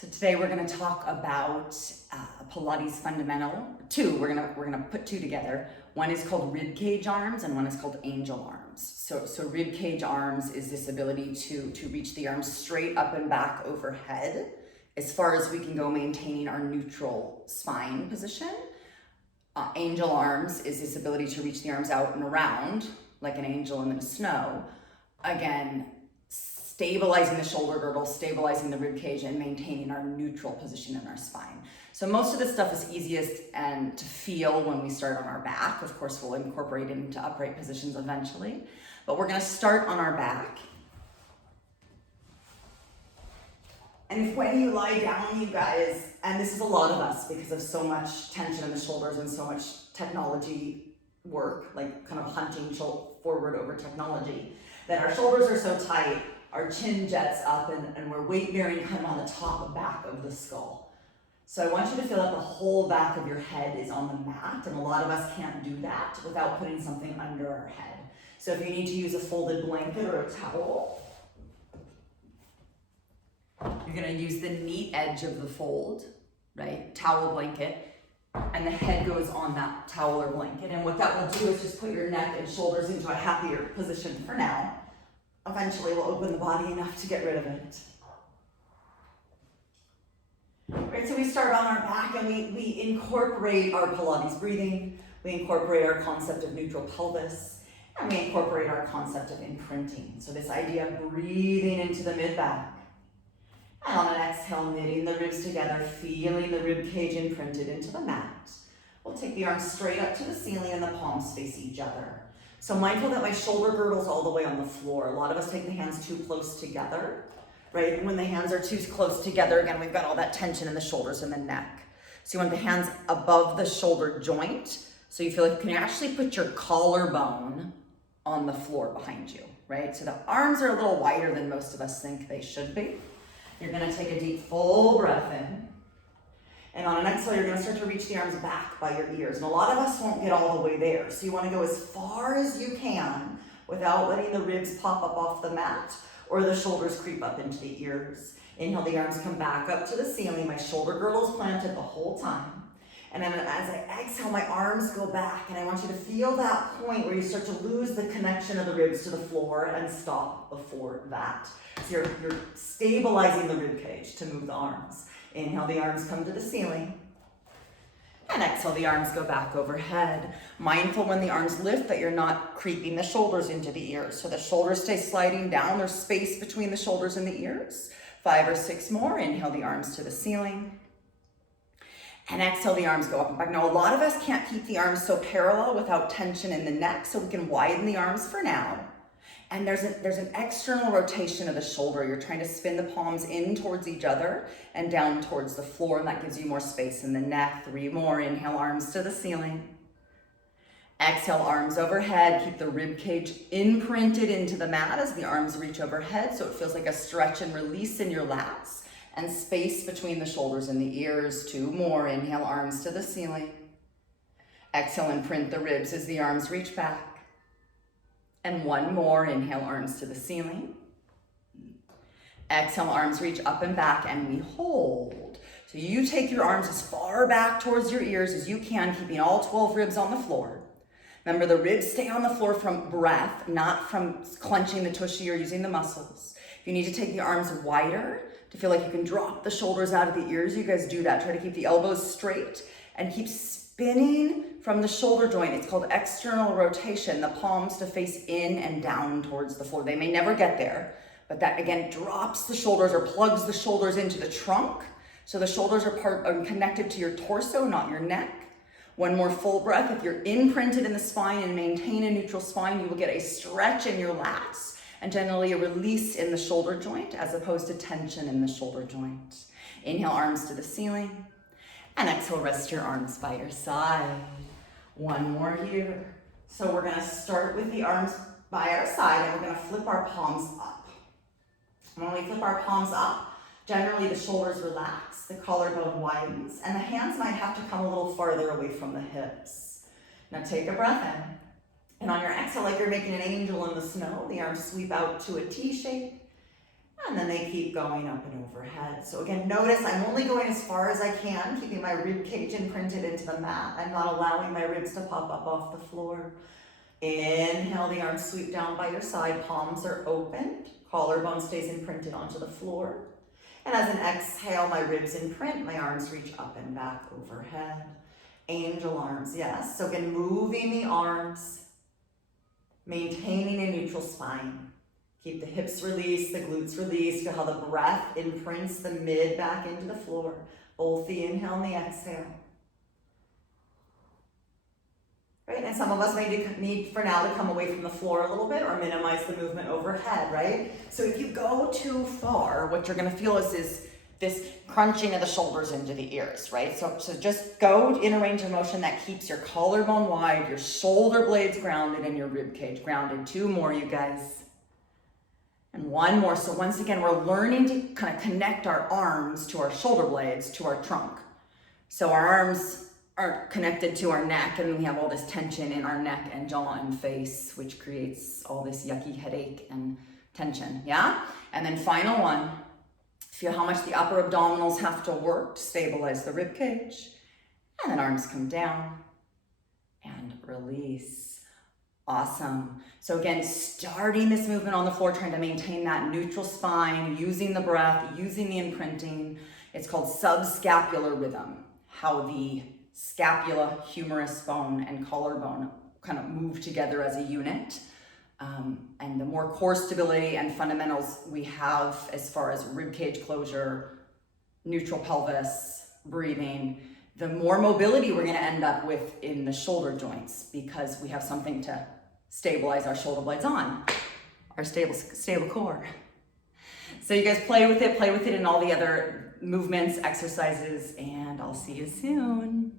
So today we're going to talk about Pilates fundamental. We're gonna put two together. One is called ribcage arms and one is called angel arms. So ribcage arms is this ability to reach the arms straight up and back overhead as far as we can go, maintaining our neutral spine position. Angel arms is this ability to reach the arms out and around like an angel in the snow. Again, stabilizing the shoulder girdle, stabilizing the rib cage, and maintaining our neutral position in our spine. So most of this stuff is easiest and to feel when we start on our back. Of course, we'll incorporate it into upright positions eventually, but we're gonna start on our back. And if when you lie down, you guys, and this is a lot of us because of so much tension in the shoulders and so much technology work, like kind of hunting forward over technology, that our shoulders are so tight, our chin jets up, and we're weight bearing kind of on the top and back of the skull. So I want you to feel that the whole back of your head is on the mat, and a lot of us can't do that without putting something under our head. So if you need to use a folded blanket or a towel, you're gonna use the neat edge of the fold, right? Towel blanket, and the head goes on that towel or blanket. And what that will do is just put your neck and shoulders into a happier position for now. Eventually we'll open the body enough to get rid of it. Right, so we start on our back and we incorporate our Pilates breathing, we incorporate our concept of neutral pelvis, and we incorporate our concept of imprinting. So this idea of breathing into the mid-back. And on an exhale, knitting the ribs together, feeling the rib cage imprinted into the mat. We'll take the arms straight up to the ceiling and the palms face each other. So mindful that my shoulder girdle's all the way on the floor. A lot of us take the hands too close together, right? And when the hands are too close together, again, we've got all that tension in the shoulders and the neck. So you want the hands above the shoulder joint, so you feel like you can actually put your collarbone on the floor behind you, right? So the arms are a little wider than most of us think they should be. You're gonna take a deep, full breath in. And on an exhale, you're gonna start to reach the arms back by your ears. And a lot of us won't get all the way there. So you wanna go as far as you can without letting the ribs pop up off the mat or the shoulders creep up into the ears. Inhale, the arms come back up to the ceiling. My shoulder girdle's planted the whole time. And then as I exhale, my arms go back. And I want you to feel that point where you start to lose the connection of the ribs to the floor and stop before that. So you're stabilizing the rib cage to move the arms. Inhale, the arms come to the ceiling. And exhale, the arms go back overhead. Mindful when the arms lift that you're not creeping the shoulders into the ears. So the shoulders stay sliding down. There's space between the shoulders and the ears. 5 or 6 more. Inhale, the arms to the ceiling. And exhale, the arms go up and back. Now, a lot of us can't keep the arms so parallel without tension in the neck, so we can widen the arms for now. And there's an external rotation of the shoulder. You're trying to spin the palms in towards each other and down towards the floor, and that gives you more space in the neck. 3 more. Inhale, arms to the ceiling. Exhale, arms overhead. Keep the rib cage imprinted into the mat as the arms reach overhead, so it feels like a stretch and release in your lats, and space between the shoulders and the ears. 2 more. Inhale, arms to the ceiling. Exhale, imprint the ribs as the arms reach back. And 1 more. Inhale, arms to the ceiling. Exhale, arms reach up and back, and we hold. So you take your arms as far back towards your ears as you can, keeping all 12 ribs on the floor. Remember, the ribs stay on the floor from breath, not from clenching the tushy or using the muscles. If you need to take the arms wider to feel like you can drop the shoulders out of the ears, you guys do that. Try to keep the elbows straight and keep spinning from the shoulder joint. It's called external rotation, the palms to face in and down towards the floor. They may never get there, but that again drops the shoulders or plugs the shoulders into the trunk. So the shoulders are connected to your torso, not your neck. 1 more full breath. If you're imprinted in the spine and maintain a neutral spine, you will get a stretch in your lats and generally a release in the shoulder joint as opposed to tension in the shoulder joint. Inhale, arms to the ceiling. And exhale, rest your arms by your side. 1 more here. So we're gonna start with the arms by our side and we're gonna flip our palms up. When we flip our palms up, generally the shoulders relax, the collarbone widens, and the hands might have to come a little farther away from the hips. Now take a breath in. And on your exhale, like you're making an angel in the snow, the arms sweep out to a T shape. And then they keep going up and overhead. So again, notice I'm only going as far as I can, keeping my rib cage imprinted into the mat. I'm not allowing my ribs to pop up off the floor. Inhale, the arms sweep down by your side, palms are opened, collarbone stays imprinted onto the floor. And as an exhale, my ribs imprint, my arms reach up and back overhead. Angel arms, yes. So again, moving the arms, maintaining a neutral spine. Keep the hips released, the glutes released. Feel how the breath imprints the mid back into the floor. Both the inhale and the exhale. Right, and some of us may need for now to come away from the floor a little bit or minimize the movement overhead, right? So if you go too far, what you're gonna feel is this crunching of the shoulders into the ears, right? So just go in a range of motion that keeps your collarbone wide, your shoulder blades grounded, and your rib cage grounded. 2 more, you guys. And 1 more. So once again, we're learning to kind of connect our arms to our shoulder blades, to our trunk. So our arms are connected to our neck, and we have all this tension in our neck and jaw and face, which creates all this yucky headache and tension, yeah? And then final one, feel how much the upper abdominals have to work to stabilize the rib cage. And then arms come down and release. Awesome. So again, starting this movement on the floor, trying to maintain that neutral spine, using the breath, using the imprinting. It's called subscapular rhythm, how the scapula, humerus bone, and collarbone kind of move together as a unit. And the more core stability and fundamentals we have as far as rib cage closure, neutral pelvis, breathing, the more mobility we're going to end up with in the shoulder joints, because we have something to stabilize our shoulder blades on, our stable core. So you guys play with it in all the other movements, exercises, and I'll see you soon.